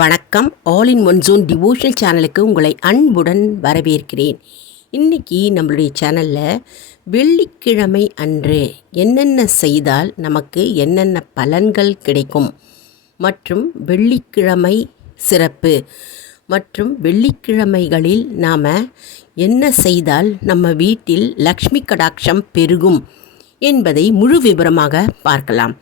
வணக்கம். All in one zone devotional சேனலுக்கு உங்களை அன்புடன் வரவேற்கிறேன். இன்னைக்கு நம்மளுடைய சேனலில் வெள்ளிக்கிழமை அன்று என்னென்ன செய்தால் நமக்கு என்னென்ன பலன்கள் கிடைக்கும்? மற்றும் வெள்ளிக்கிழமை சிறப்பு. மற்றும் வெள்ளிக்கிழமைகளில் நாம் என்ன செய்தால் நம்ம வீட்டில் லக்ஷ்மி கடாட்சம் பெருகும் என்பதை முழு விவரமாக பார்க்கலாம்.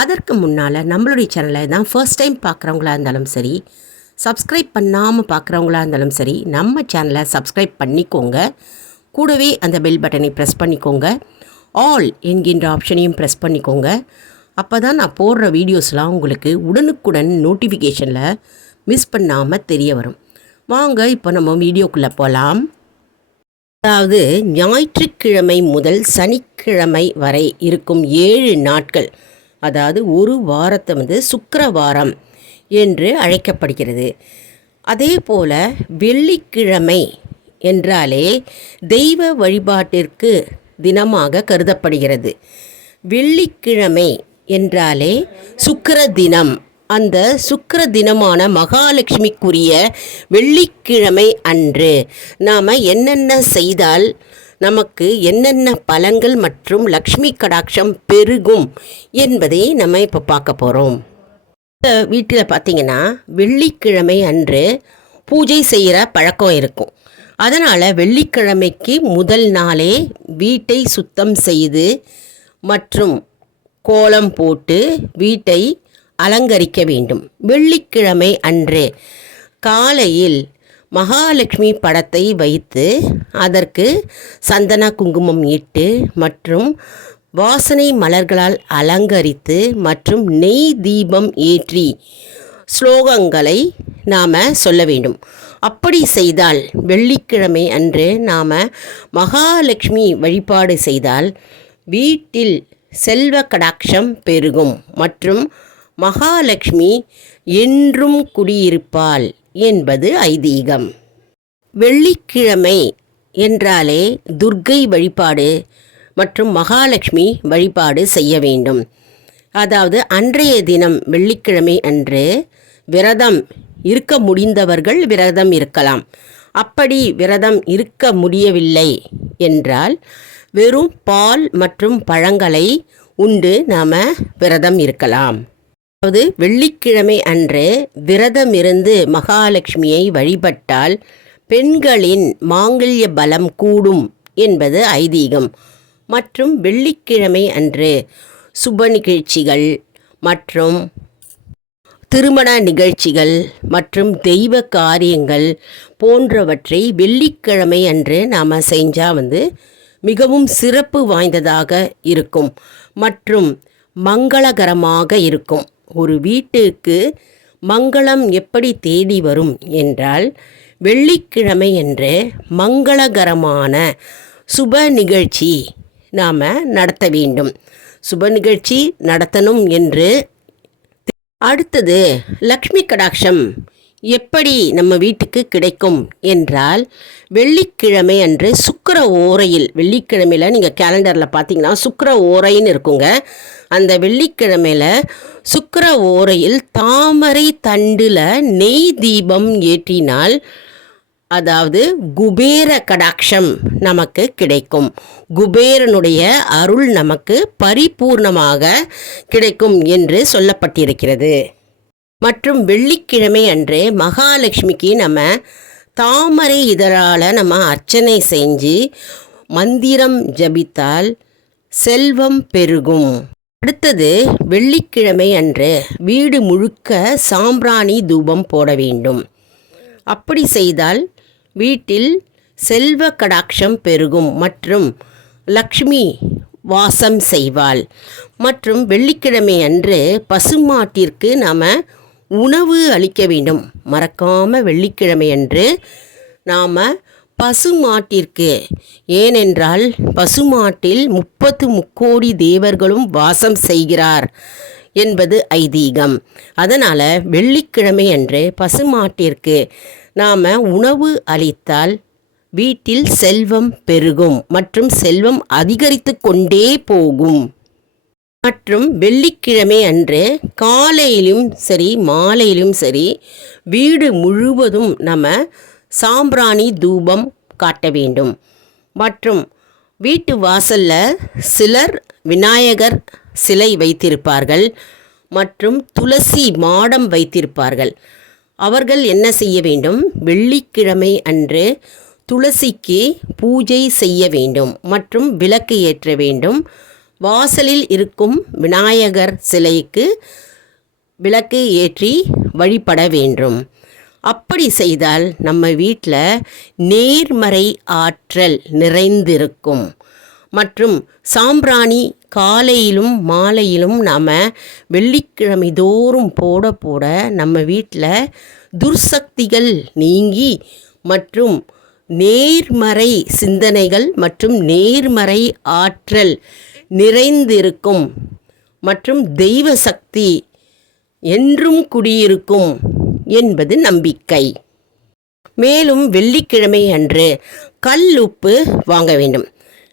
அதற்கு முன்னால் நம்மளுடைய சேனலை தான் ஃபர்ஸ்ட் டைம் பார்க்குறவங்களா இருந்தாலும் சரி சப்ஸ்கிரைப் பண்ணாமல் பார்க்குறவங்களா இருந்தாலும் சரி நம்ம சேனலை சப்ஸ்கிரைப் பண்ணிக்கோங்க. கூடவே அந்த பெல் பட்டனை ப்ரெஸ் பண்ணிக்கோங்க. ஆல் என்கின்ற ஆப்ஷனையும் ப்ரெஸ் பண்ணிக்கோங்க. அப்போ தான் நான் போடுற வீடியோஸ்லாம் உங்களுக்கு உடனுக்குடன் நோட்டிஃபிகேஷனில் மிஸ் பண்ணாமல் தெரிய வரும். வாங்க இப்போ நம்ம வீடியோக்குள்ளே போகலாம் அதாவது ஞாயிற்றுக்கிழமை முதல் சனிக்கிழமை வரை இருக்கும் ஏழு நாட்கள். அதாவது ஒரு வாரத்தை வந்து சுக்கரவாரம் என்று அழைக்கப்படுகிறது. அதே போல் வெள்ளிக்கிழமை என்றாலே தெய்வ வழிபாட்டிற்கு தினமாக கருதப்படுகிறது. வெள்ளிக்கிழமை என்றாலே சுக்கர தினம். அந்த சுக்கர தினமான மகாலட்சுமிக்குரிய வெள்ளிக்கிழமை அன்று நாம் என்னென்ன செய்தால் நமக்கு என்னென்ன பலன்கள் மற்றும் லக்ஷ்மி கடாட்சம் பெருகும் என்பதை நம்ம இப்போ பார்க்க போகிறோம் வீட்டில் பார்த்தீங்கன்னா வெள்ளிக்கிழமை அன்று பூஜை செய்கிற பழக்கம் இருக்கும். அதனால் வெள்ளிக்கிழமைக்கு முதல் நாளே வீட்டை சுத்தம் செய்து மற்றும் கோலம் போட்டு வீட்டை அலங்கரிக்க வேண்டும். வெள்ளிக்கிழமை அன்று காலையில் மகாலட்சுமி படத்தை வைத்து அதற்கு சந்தன குங்குமம் இட்டு மற்றும் வாசனை மலர்களால் அலங்கரித்து மற்றும் நெய் தீபம் ஏற்றி ஸ்லோகங்களை நாம் சொல்ல வேண்டும். அப்படி செய்தால் வெள்ளிக்கிழமை அன்று நாம் மகாலட்சுமி வழிபாடு செய்தால் வீட்டில் செல்வ கடாட்சம் பெருகும் மற்றும் மகாலட்சுமி என்றும் குடியிருப்பாள். என்பது ஐதீகம். வெள்ளிக்கிழமை என்றாலே துர்க்கை வழிபாடு மற்றும் மகாலட்சுமி வழிபாடு செய்ய வேண்டும். அதாவது அன்றைய தினம் வெள்ளிக்கிழமை அன்று விரதம் இருக்க முடிந்தவர்கள் விரதம் இருக்கலாம். அப்படி விரதம் இருக்க முடியவில்லை என்றால் வெறும் பால் மற்றும் பழங்களை உண்டு நாம் விரதம் இருக்கலாம். அதாவது வெள்ளிக்கிழமை அன்று விரதம் இருந்து மகாலட்சுமியை வழிபட்டால் பெண்களின் மாங்கல்ய பலம் கூடும் என்பது ஐதீகம். மற்றும் வெள்ளிக்கிழமை அன்று சுப நிகழ்ச்சிகள் மற்றும் திருமண நிகழ்ச்சிகள் மற்றும் தெய்வ காரியங்கள் போன்றவற்றை வெள்ளிக்கிழமை அன்று நாம் செஞ்சால் வந்து மிகவும் சிறப்பு வாய்ந்ததாக இருக்கும் மற்றும் மங்களகரமாக இருக்கும். ஒரு வீட்டுக்கு மங்களம் எப்படி தேடி வரும் என்றால் வெள்ளிக்கிழமை என்று மங்களகரமான சுப நிகழ்ச்சி நாம் நடத்த வேண்டும். சுப நிகழ்ச்சி நடத்தணும் என்று அடுத்தது லக்ஷ்மி கடாட்சம். எப்படி நம்ம வீட்டுக்கு கிடைக்கும் என்றால் வெள்ளிக்கிழமை அன்று சுக்கர ஓரையில் வெள்ளிக்கிழமையில் நீங்கள் கேலண்டரில் பார்த்தீங்கன்னா சுக்கர ஓரைன்னு இருக்குங்க. அந்த வெள்ளிக்கிழமையில் சுக்கர ஓரையில் தாமரை தண்டில் நெய் தீபம் ஏற்றினால் அதாவது குபேர கடாட்சம் நமக்கு கிடைக்கும். குபேரனுடைய அருள் நமக்கு பரிபூர்ணமாக கிடைக்கும் என்று சொல்லப்பட்டிருக்கிறது. மற்றும் வெள்ளிக்கிழமை அன்று மகாலட்சுமிக்கு நம்ம தாமரை இதழால் நம்ம அர்ச்சனை செஞ்சு மந்திரம் ஜபித்தால் செல்வம் பெருகும். அடுத்தது வெள்ளிக்கிழமை அன்று வீடு முழுக்க சாம்பிராணி தூபம் போட வேண்டும். அப்படி செய்தால் வீட்டில் செல்வ கடாட்சம் பெருகும் மற்றும் லக்ஷ்மி வாசம் செய்வாள். மற்றும் வெள்ளிக்கிழமை அன்று பசுமாட்டிற்கு நாம் உணவு அளிக்க வேண்டும். மறக்காமல் வெள்ளிக்கிழமை அன்று நாம் பசுமாட்டிற்கு ஏனென்றால் பசுமாட்டில் முப்பத்து முக்கோடி தேவர்களும் வாசம் செய்கிறார் என்பது ஐதீகம். அதனால் வெள்ளிக்கிழமை அன்று பசுமாட்டிற்கு நாம் உணவு அளித்தால் வீட்டில் செல்வம் பெருகும் மற்றும் செல்வம் அதிகரித்து கொண்டே போகும். மற்றும் வெள்ளிக்கிழமை அன்று காலையிலும் சரி மாலையிலும் சரி வீடு முழுவதும் நம்ம சாம்பிராணி தூபம் காட்ட வேண்டும். மற்றும் வீட்டு வாசலில் சிலர் விநாயகர் சிலை வைத்திருப்பார்கள் மற்றும் துளசி மாடம் வைத்திருப்பார்கள். அவர்கள் என்ன செய்ய வேண்டும்? வெள்ளிக்கிழமை அன்று துளசிக்கு பூஜை செய்ய வேண்டும் மற்றும் விளக்கு ஏற்ற வேண்டும். வாசலில் இருக்கும் விநாயகர் சிலைக்கு விளக்கு ஏற்றி வழிபட வேண்டும். அப்படி செய்தால் நம்ம வீட்டில் நேர்மறை ஆற்றல் நிறைந்திருக்கும். மற்றும் சாம்பிராணி காலையிலும் மாலையிலும் நாம் வெள்ளிக்கிழமை தோறும் போட போட நம்ம வீட்டில் துர்சக்திகள் நீங்கி மற்றும் நேர்மறை சிந்தனைகள் மற்றும் நேர்மறை ஆற்றல் நிறைந்திருக்கும் மற்றும் தெய்வ சக்தி என்றும் குடியிருக்கும் என்பது நம்பிக்கை. மேலும் வெள்ளிக்கிழமை அன்று கல் உப்பு வாங்க வேண்டும்.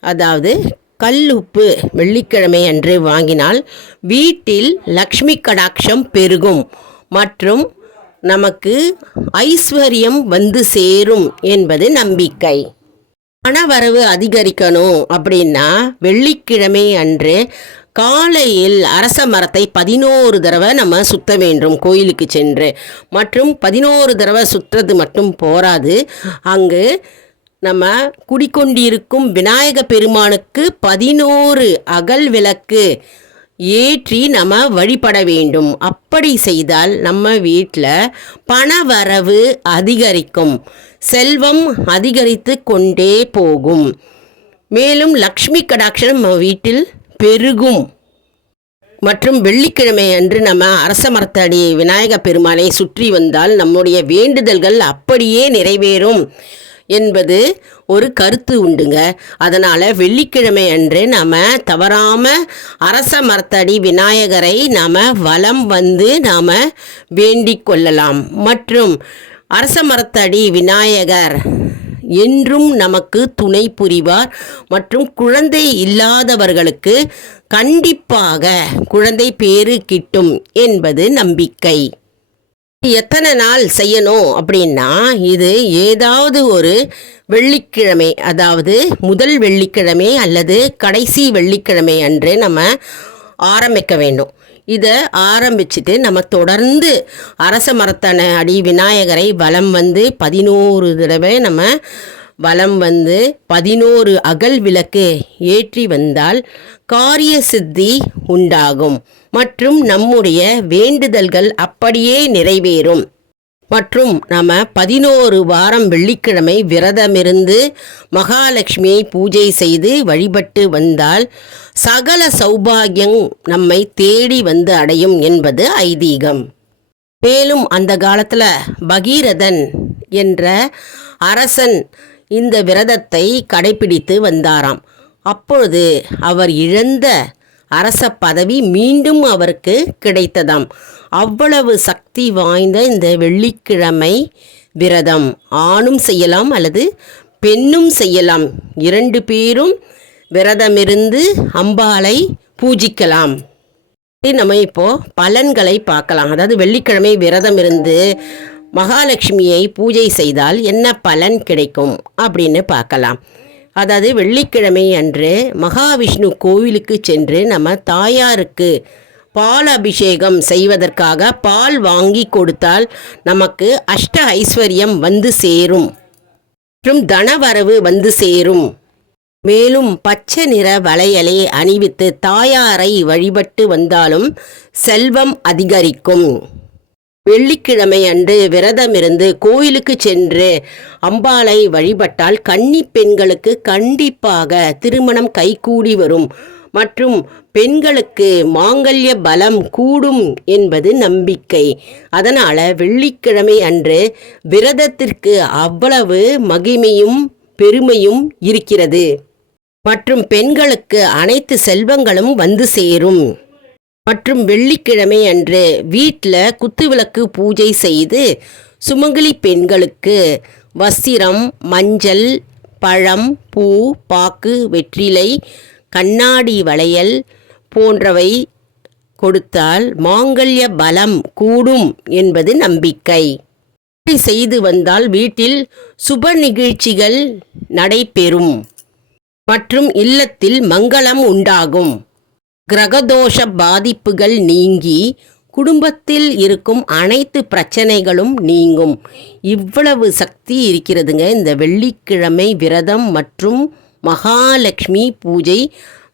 அதாவது கல் உப்பு வெள்ளிக்கிழமை அன்று வாங்கினால் வீட்டில் லக்ஷ்மி கடாட்சம் பெருகும் மற்றும் நமக்கு ஐஸ்வர்யம் வந்து சேரும் என்பது நம்பிக்கை. பணவரவு அதிகரிக்கணும் அப்படின்னா வெள்ளிக்கிழமை அன்று காலையில் அரச மரத்தை பதினோரு தடவை நம்ம சுத்த வேண்டும் கோயிலுக்கு சென்று. மற்றும் பதினோரு தடவை சுற்றுறது மட்டும் போராது. அங்கு நம்ம குடிக்கொண்டிருக்கும் விநாயக பெருமானுக்கு பதினோரு அகல் விளக்கு ஏற்றி நம்ம வழிபட வேண்டும். அப்படி செய்தால் நம்ம வீட்டில் பணவரவு அதிகரிக்கும். செல்வம் அதிகரித்து கொண்டே போகும். மேலும் லக்ஷ்மி கடாட்சம் நம்ம வீட்டில் பெருகும். மற்றும் வெள்ளிக்கிழமை அன்று நம்ம அரச மரத்தடி விநாயக பெருமானை சுற்றி வந்தால் நம்முடைய வேண்டுதல்கள் அப்படியே நிறைவேறும். என்பது ஒரு கருத்து உண்டுங்க. அதனால் வெள்ளிக்கிழமை அன்று நாம் தவறாமல் அரச மரத்தடி விநாயகரை நாம் வலம் வந்து நாம் வேண்டிக் கொள்ளலாம். மற்றும் அரச மரத்தடி விநாயகர் என்றும் நமக்கு துணை புரிவார். மற்றும் குழந்தை இல்லாதவர்களுக்கு கண்டிப்பாக குழந்தை பேறு கிட்டும் என்பது நம்பிக்கை. எத்தனை நாள் செய்யணும் அப்படின்னா இது ஏதாவது ஒரு வெள்ளிக்கிழமை அதாவது முதல் வெள்ளிக்கிழமை அல்லது கடைசி வெள்ளிக்கிழமை அன்று நம்ம ஆரம்பிக்க வேண்டும். இதை ஆரம்பிச்சுட்டு நம்ம தொடர்ந்து அரச மரத்தனை அடி விநாயகரை வலம் வந்து பதினோரு தடவை நம்ம வலம் வந்து பதினோரு அகல் விளக்கு ஏற்றி வந்தால் காரிய சித்தி உண்டாகும். மற்றும் நம்முடைய வேண்டுதல்கள் அப்படியே நிறைவேறும். மற்றும் நம்ம பதினோரு வாரம் வெள்ளிக்கிழமை விரதமிருந்து மகாலட்சுமியை பூஜை செய்து வழிபட்டு வந்தால் சகல சௌபாகியம் நம்மை தேடி வந்து அடையும் என்பது ஐதீகம். மேலும் அந்த காலத்தில் பகீரதன் என்ற அரசன் இந்த விரதத்தை கடைபிடித்து வந்தாராம். அப்பொழுது அவர் இழந்த அரச பதவி மீண்டும் அவருக்கு கிடைத்ததாம். அவ்வளவு சக்தி வாய்ந்த இந்த வெள்ளிக்கிழமை விரதம். ஆணும் செய்யலாம் அல்லது பெண்ணும் செய்யலாம். இரண்டு பேரும் விரதமிருந்து அம்பாளை பூஜிக்கலாம். நம்ம இப்போ பலன்களை பார்க்கலாம். அதாவது வெள்ளிக்கிழமை விரதம் இருந்து மகாலட்சுமியை பூஜை செய்தால் என்ன பலன் கிடைக்கும் அப்படின்னு பார்க்கலாம். அதாவது வெள்ளிக்கிழமை அன்று மகாவிஷ்ணு கோவிலுக்கு சென்று நம்ம தாயாருக்கு பால் அபிஷேகம் செய்வதற்காக பால் வாங்கி கொடுத்தால் நமக்கு அஷ்ட ஐஸ்வர்யம் வந்து சேரும். மற்றும் தனவரவு வந்து சேரும். மேலும் பச்சை நிற வளையலை அணிவித்து தாயாரை வழிபட்டு வந்தாலும் செல்வம் அதிகரிக்கும். வெள்ளிக்கிழமை அன்று விரதமிருந்து கோயிலுக்கு சென்று அம்பாளை வழிபட்டால் கன்னி பெண்களுக்கு கண்டிப்பாக திருமணம் கைகூடி வரும். மற்றும் பெண்களுக்கு மாங்கல்ய பலம் கூடும் என்பது நம்பிக்கை. அதனால் வெள்ளிக்கிழமை அன்று விரதத்திற்கு அவ்வளவு மகிமையும் பெருமையும் இருக்கிறது. மற்றும் பெண்களுக்கு அனைத்து செல்வங்களும் வந்து சேரும். மற்றும் வெள்ளிக்கிழமை அன்று வீட்டில் குத்துவிளக்கு பூஜை செய்து சுமங்கலி பெண்களுக்கு வஸ்திரம் மஞ்சள் பழம் பூ பாக்கு வெற்றிலை கண்ணாடி வளையல் போன்றவை கொடுத்தால் மாங்கல்ய பலம் கூடும் என்பது நம்பிக்கை. இப்படி செய்து வந்தால் வீட்டில் சுப நிகழ்ச்சிகள் நடைபெறும் மற்றும் இல்லத்தில் மங்களம் உண்டாகும். கிரகதோஷ பாதிப்புகள் நீங்கி குடும்பத்தில் இருக்கும் அனைத்து பிரச்சனைகளும் நீங்கும். இவ்வளவு சக்தி இருக்கிறதுங்க. இந்த வெள்ளிக்கிழமை விரதம் மற்றும் மகாலட்சுமி பூஜை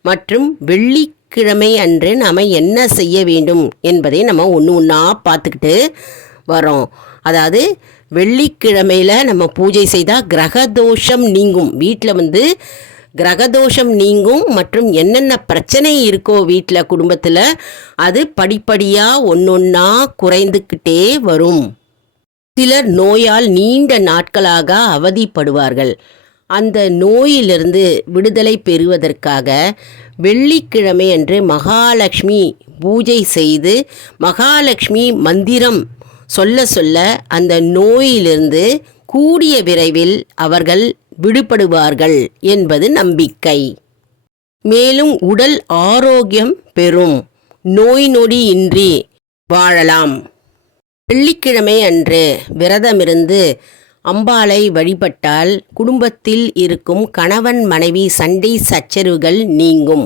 மற்றும் வெள்ளிக்கிழமை அன்று நாம் என்ன செய்ய வேண்டும் என்பதை நம்ம ஒன்று ஒன்றா பார்த்துக்கிட்டு வரோம். அதாவது வெள்ளிக்கிழமையில் நம்ம பூஜை செய்தால் கிரகதோஷம் நீங்கும். வீட்டில் வந்து கிரகதோஷம் நீங்கும் மற்றும் என்னென்ன பிரச்சனை இருக்கோ வீட்டில் குடும்பத்தில் அது படிப்படியாக ஒன்றொன்னா குறைந்துக்கிட்டே வரும். சிலர் நோயால் நீண்ட நாட்களாக அவதிப்படுவார்கள். அந்த நோயிலிருந்து விடுதலை பெறுவதற்காக வெள்ளிக்கிழமை அன்று மகாலட்சுமி பூஜை செய்து மகாலட்சுமி மந்திரம் சொல்ல சொல்ல அந்த நோயிலிருந்து கூடிய விரைவில் அவர்கள் விடுபடுவார்கள் என்பது நம்பிக்கை. மேலும் உடல் ஆரோக்கியம் பெறும். நோய் நொடி இன்றி வாழலாம். வெள்ளிக்கிழமை அன்று விரதமிருந்து அம்பாளை வழிபட்டால் குடும்பத்தில் இருக்கும் கணவன் மனைவி சண்டை சச்சரவுகள் நீங்கும்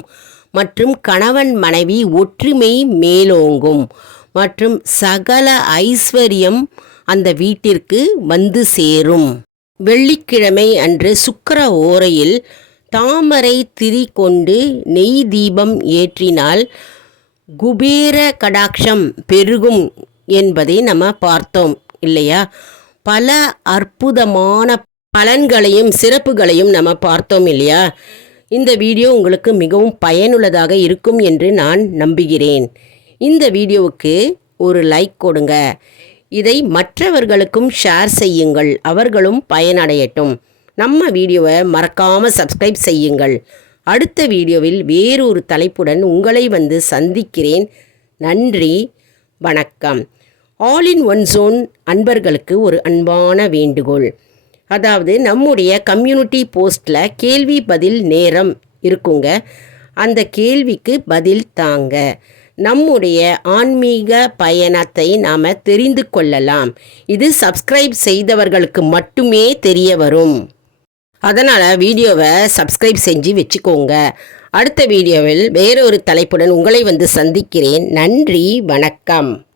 மற்றும் கணவன் மனைவி ஒற்றுமை மேலோங்கும் மற்றும் சகல ஐஸ்வர்யம் அந்த வீட்டிற்கு வந்து சேரும். வெள்ளிக்கிழமை அன்று சுக்கர ஓரையில் தாமரை திரி கொண்டு நெய் தீபம் ஏற்றினால் குபேர கடாட்சம் பெருகும் என்பதை நம்ம பார்த்தோம் இல்லையா? பல அற்புதமான பலன்களையும் சிறப்புகளையும் நம்ம பார்த்தோம் இல்லையா? இந்த வீடியோ உங்களுக்கு மிகவும் பயனுள்ளதாக இருக்கும் என்று நான் நம்புகிறேன். இந்த வீடியோவுக்கு ஒரு லைக் கொடுங்க. இதை மற்றவர்களுக்கும் ஷேர் செய்யுங்கள். அவர்களும் பயனடையட்டும். நம்ம வீடியோவை மறக்காமல் சப்ஸ்கிரைப் செய்யுங்கள். அடுத்த வீடியோவில் வேறொரு தலைப்புடன் உங்களை வந்து சந்திக்கிறேன். நன்றி வணக்கம். ஆல் இன் ஒன் ஜோன் அன்பர்களுக்கு ஒரு அன்பான வேண்டுகோள். அதாவது நம்முடைய கம்யூனிட்டி போஸ்ட்டில் கேள்வி பதில் நேரம் இருக்குங்க. அந்த கேள்விக்கு பதில் தாங்க. நம்முடைய ஆன்மீக பயணத்தை நாம் தெரிந்து கொள்ளலாம். இது சப்ஸ்கிரைப் செய்தவர்களுக்கு மட்டுமே தெரிய வரும். அதனால் வீடியோவை சப்ஸ்கிரைப் செஞ்சு வச்சுக்கோங்க. அடுத்த வீடியோவில் வேறொரு தலைப்புடன் உங்களை வந்து சந்திக்கிறேன். நன்றி வணக்கம்.